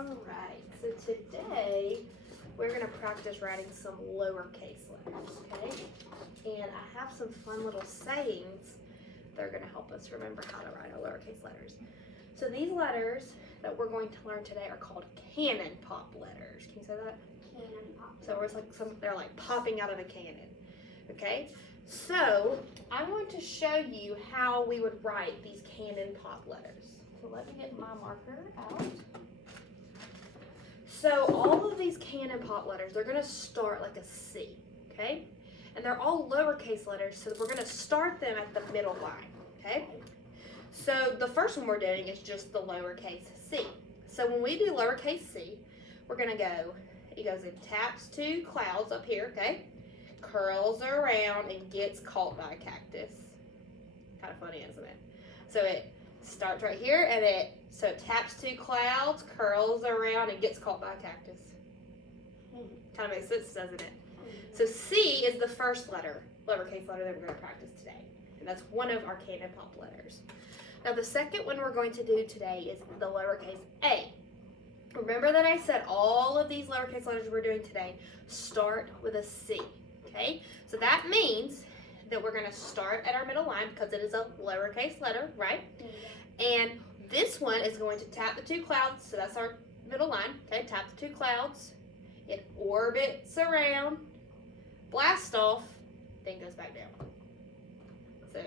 Alright, so today we're going to practice writing some lowercase letters, okay? And I have some fun little sayings that are going to help us remember how to write our lowercase letters. So these letters that we're going to learn today are called cannon pop letters. Can you say that? Cannon pop. So it's like they're like popping out of a cannon, okay? So I want to show you how we would write these cannon pop letters. So let me get my marker out. So all of these cannon pop letters, they're going to start like a C, okay? And they're all lowercase letters, so we're going to start them at the middle line, okay? So the first one we're doing is just the lowercase c. So when we do lowercase c, we're going to go, it goes in taps two clouds up here, okay? Curls around and gets caught by a cactus. Kind of funny, isn't it? So it starts right here and it taps two clouds, curls around, and gets caught by a cactus. Kind of makes sense, doesn't it? So C is the first letter, lowercase letter that we're going to practice today. And that's one of our cannon pop letters. Now the second one we're going to do today is the lowercase a. Remember that I said all of these lowercase letters we're doing today start with a C. Okay? So that means that we're going to start at our middle line because it is a lowercase letter, right? And this one is going to tap the two clouds, so that's our middle line. Okay, tap the two clouds. It orbits around, blasts off, then goes back down. So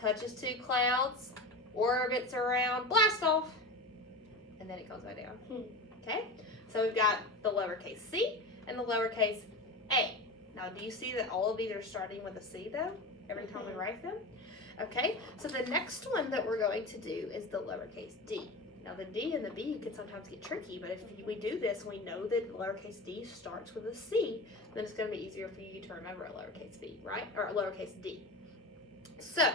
touches two clouds, orbits around, blasts off, and then it goes back down. Okay, so we've got the lowercase c and the lowercase a. Now, do you see that all of these are starting with a C though, every time we write them? Okay, so the next one that we're going to do is the lowercase d. Now, the D and the B can sometimes get tricky, but if we do this, we know that lowercase d starts with a C, then it's going to be easier for you to remember a lowercase b, right? Or a lowercase d. So,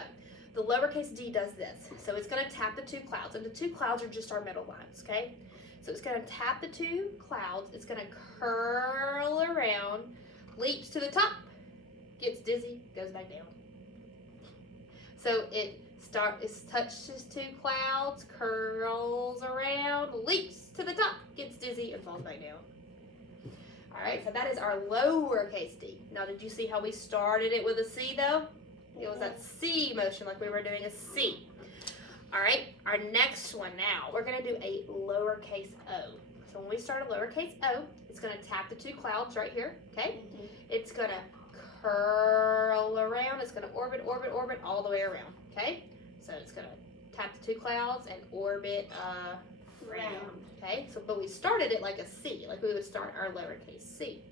the lowercase d does this. So, it's going to tap the two clouds, and the two clouds are just our middle lines, okay? So, it's going to tap the two clouds, it's going to curl around, leaps to the top, gets dizzy, goes back down. So it touches two clouds, curls around, leaps to the top, gets dizzy, and falls back down. All right, so that is our lowercase d. Now, did you see how we started it with a C though? It was that C motion like we were doing a C. All right, our next one now, we're gonna do a lowercase o. So when we start a lowercase o, it's going to tap the two clouds right here, okay? It's going to curl around. It's going to orbit, orbit, orbit all the way around, okay? So it's going to tap the two clouds and orbit around, okay? So, but we started it like a C, like we would start our lowercase c.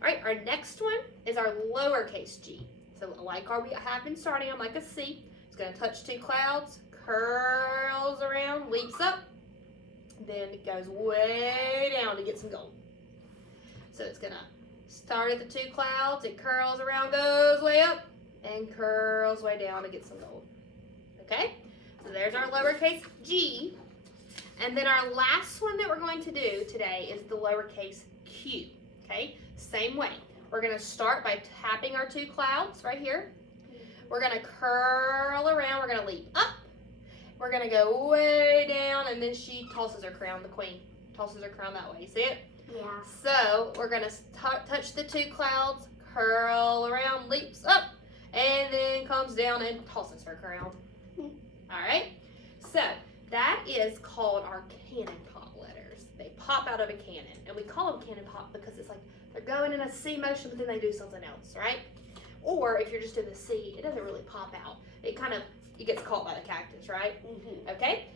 All right, our next one is our lowercase g. So like we have been starting them like a C. It's going to touch two clouds, curls around, leaps up, then it goes way down to get some gold. So it's going to start at the two clouds, it curls around, goes way up, and curls way down to get some gold. Okay? So there's our lowercase g. And then our last one that we're going to do today is the lowercase q. Okay? Same way. We're going to start by tapping our two clouds right here. We're going to curl around, we're going to leap up. We're going to go way down, and then she tosses her crown, the queen. Tosses her crown that way. See it? Yeah. So, we're going to touch the two clouds, curl around, leaps up, and then comes down and tosses her crown. All right? So, that is called our cannon pop letters. They pop out of a cannon, and we call them cannon pop because it's like they're going in a C motion, but then they do something else, right? Or if you're just in the C, it doesn't really pop out. It gets caught by the cactus, right? Okay,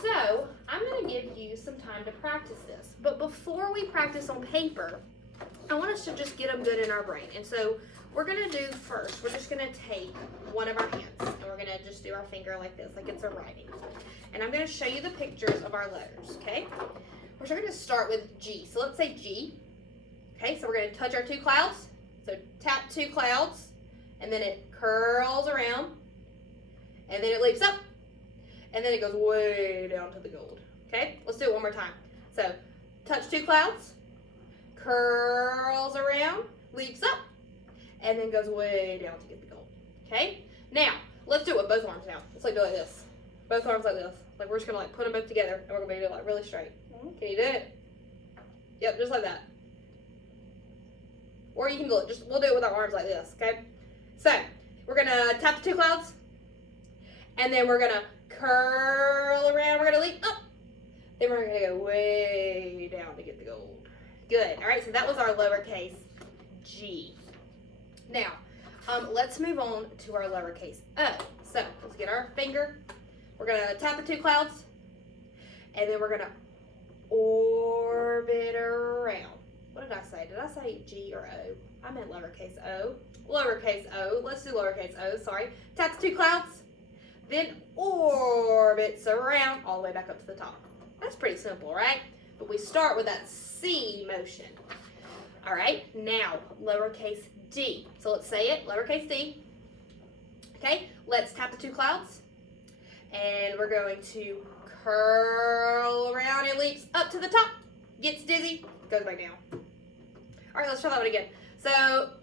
so I'm going to give you some time to practice this. But before we practice on paper, I want us to just get them good in our brain. And so we're going to do first, we're just going to take one of our hands, and we're going to just do our finger like this, like it's a writing. And I'm going to show you the pictures of our letters, okay? We're going to start with G. So let's say G. Okay, so we're going to touch our two clouds. So tap two clouds, and then it curls around. And then it leaps up, and then it goes way down to the gold. Okay, let's do it one more time. So, touch two clouds, curls around, leaps up, and then goes way down to get the gold. Okay, now, let's do it with both arms now. Let's do it like this. Both arms like this. Like we're just gonna like put them both together and we're gonna do it like really straight. Can you do it? Yep, just like that. Or you can do it, we'll do it with our arms like this, okay? So, we're gonna tap the two clouds, and then we're gonna curl around, we're gonna leap up, then we're gonna go way down to get the gold. Good, all right, so that was our lowercase g. Now, let's move on to our lowercase o. So, let's get our finger, we're gonna tap the two clouds, and then we're gonna orbit around. What did I say? Did I say G or O? I meant lowercase o. Lowercase o. Let's do lowercase o. Sorry. Tap the two clouds. Then orbits around all the way back up to the top. That's pretty simple, right? But we start with that C motion. All right. Now, lowercase d. So let's say it. Lowercase d. Okay. Let's tap the two clouds. And we're going to curl around. It leaps up to the top. Gets dizzy. Goes back down. All right, let's try that one again. So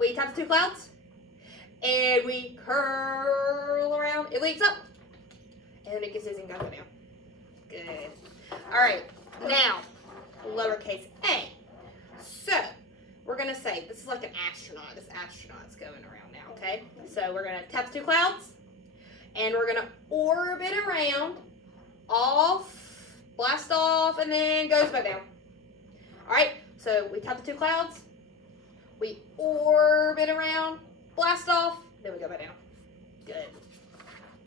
we tap the two clouds, and we curl around. It leaps up, and then it gets dizzy and goes back down. Good. All right, now lowercase a. So we're gonna say this is like an astronaut. This astronaut's going around now. Okay. So we're gonna tap the two clouds, and we're gonna orbit around, off, blast off, and then goes back down. All right, so we tap the two clouds, we orbit around, blast off, then we go back down. Good.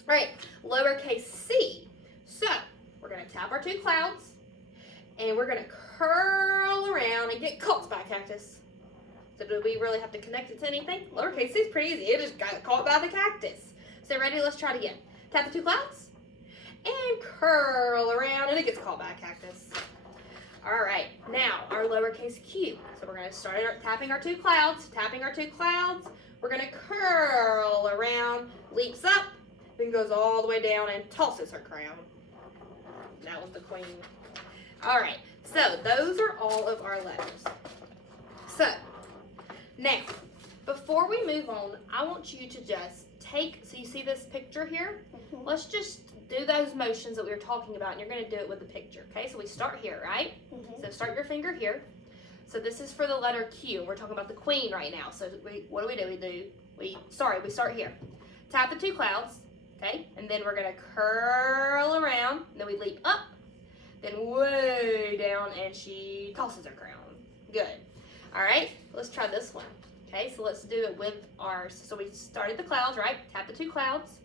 All right, lowercase c. So we're going to tap our two clouds, and we're going to curl around and get caught by a cactus. So do we really have to connect it to anything? Lowercase c is pretty easy. It just got caught by the cactus. So ready? Let's try it again. Tap the two clouds, and curl around, and it gets caught by a cactus. All right, now our lowercase q. So we're going to start tapping our two clouds, We're going to curl around, leaps up, then goes all the way down and tosses her crown. That was the queen. All right, so those are all of our letters. So now, before we move on, I want you to just so you see this picture here? Mm-hmm. Let's just do those motions that we were talking about, and you're going to do it with the picture, okay? So we start here, right? Mm-hmm. So start your finger here. So this is for the letter Q. We're talking about the queen right now. So what do? We start here. Tap the two clouds, okay? And then we're going to curl around, and then we leap up, then way down, and she tosses her crown. Good. All right, let's try this one. Okay, so let's do it with ours. So we started the clouds, right? Tap the two clouds,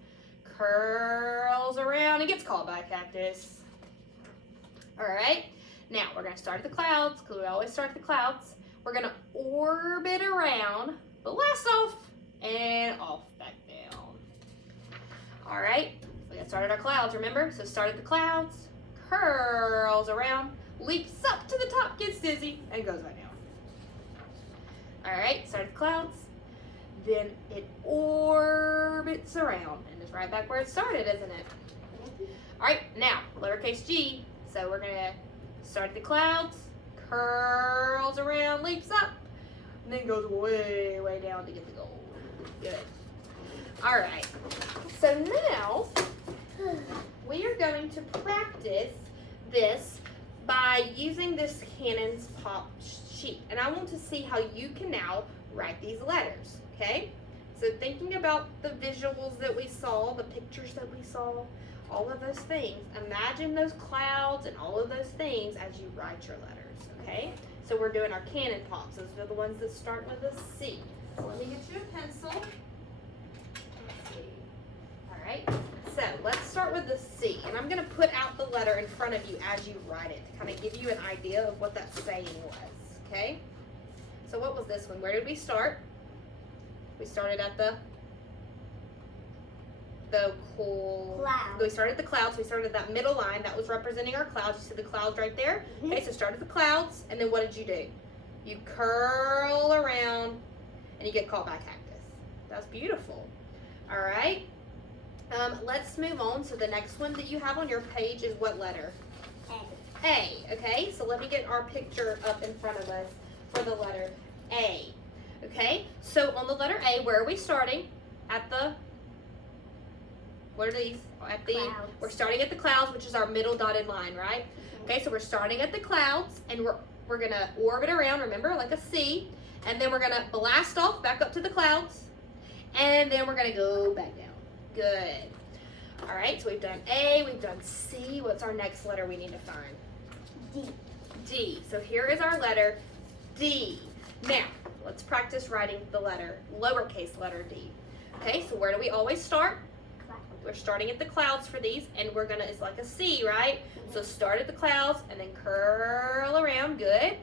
curls around, and gets caught by a cactus. All right, now we're going to start at the clouds, because we always start at the clouds. We're going to orbit around, blast off, and off back down. All right, we got started our clouds, remember? So start at the clouds, curls around, leaps up to the top, gets dizzy, and goes back down. All right, start at the clouds, then it orbits around, and it's right back where it started, isn't it? All right, now, lowercase g, so we're gonna start at the clouds, curls around, leaps up, and then goes way, way down to get the gold. Good. All right, so now we are going to practice this by using this Cannon's Pop sheet. And I want to see how you can now write these letters, okay? So thinking about the visuals that we saw, the pictures that we saw, all of those things, imagine those clouds and all of those things as you write your letters, okay? So we're doing our Cannon Pops. Those are the ones that start with a C. So let me get you a pencil. Let's see. All right. So let's start with the C, and I'm going to put out the letter in front of you as you write it to kind of give you an idea of what that saying was, okay? So what was this one? Where did we start? We started at the cloud. We started at the clouds. We started at that middle line that was representing our clouds. You see the clouds right there? Mm-hmm. Okay, so start at the clouds, and then what did you do? You curl around, and you get caught by a cactus. That's beautiful. All right. Let's move on. So the next one that you have on your page is what letter? A. A, okay? So let me get our picture up in front of us for the letter A. Okay? So on the letter A, where are we starting? At the What are these? Clouds. We're starting at the clouds, which is our middle dotted line, right? Okay, so we're starting at the clouds, and we're gonna orbit around, remember, like a C, and then we're gonna blast off back up to the clouds, and then we're gonna go back down. Good. All right, so we've done A, we've done C. What's our next letter we need to find? D. D. So here is our letter D. Now, let's practice writing the lowercase letter D. Okay, so where do we always start? Cloud. We're starting at the clouds for these, and it's like a C, right? So start at the clouds and then curl around, good.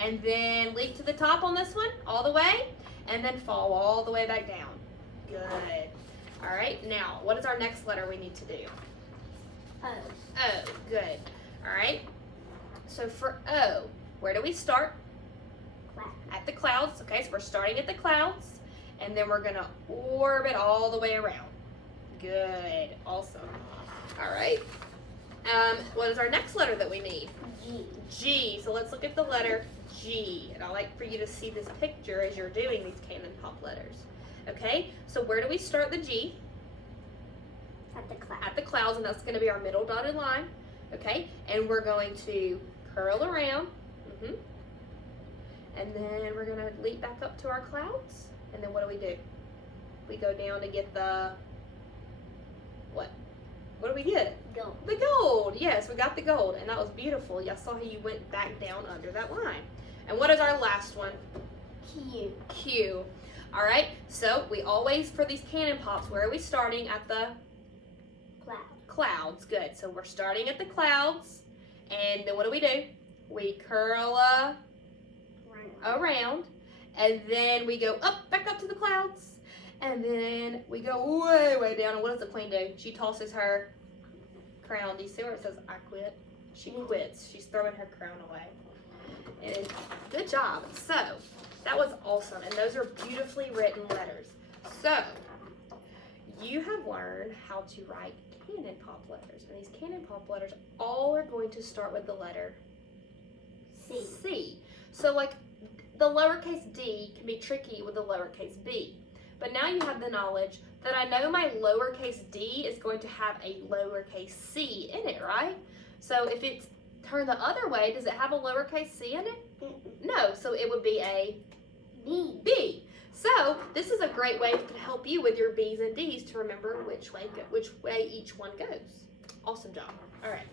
And then leap to the top on this one, all the way, and then fall all the way back down. Good. All right, now, what is our next letter we need to do? O. O, good. All right, so for O, where do we start? Cloud. At the clouds, okay, so we're starting at the clouds, and then we're gonna orbit all the way around. Good, awesome. All right, what is our next letter that we need? G. G, so let's look at the letter G, and I like for you to see this picture as you're doing these Cannon Pop letters. Okay, so where do we start the G? At the cloud. At the clouds, and that's gonna be our middle dotted line, okay? And we're going to curl around, and then we're gonna leap back up to our clouds, and then what do? We go down to get the, what? What do we get? Gold. The gold. Yes, we got the gold, and that was beautiful. Y'all saw how you went back down under that line. And what is our last one? Q. Q. All right, so we always, for these Cannon Pops, where are we starting? At the Cloud. clouds. Good, so we're starting at the clouds, and then what do? We curl around, and then we go back up to the clouds, and then we go way, way down. And what does the queen do? She tosses her crown. Do you see where it says I quit? She quits. She's throwing her crown away. And good job. So that was awesome, and those are beautifully written letters. So you have learned how to write Cannon Pop letters, and these Cannon Pop letters all are going to start with the letter C. C. So like the lowercase d can be tricky with the lowercase b. But now you have the knowledge that I know my lowercase d is going to have a lowercase c in it, right? So if it's turned the other way, does it have a lowercase c in it? No, so it would be a B. B. So this is a great way to help you with your B's and D's to remember which way each one goes. Awesome job. All right.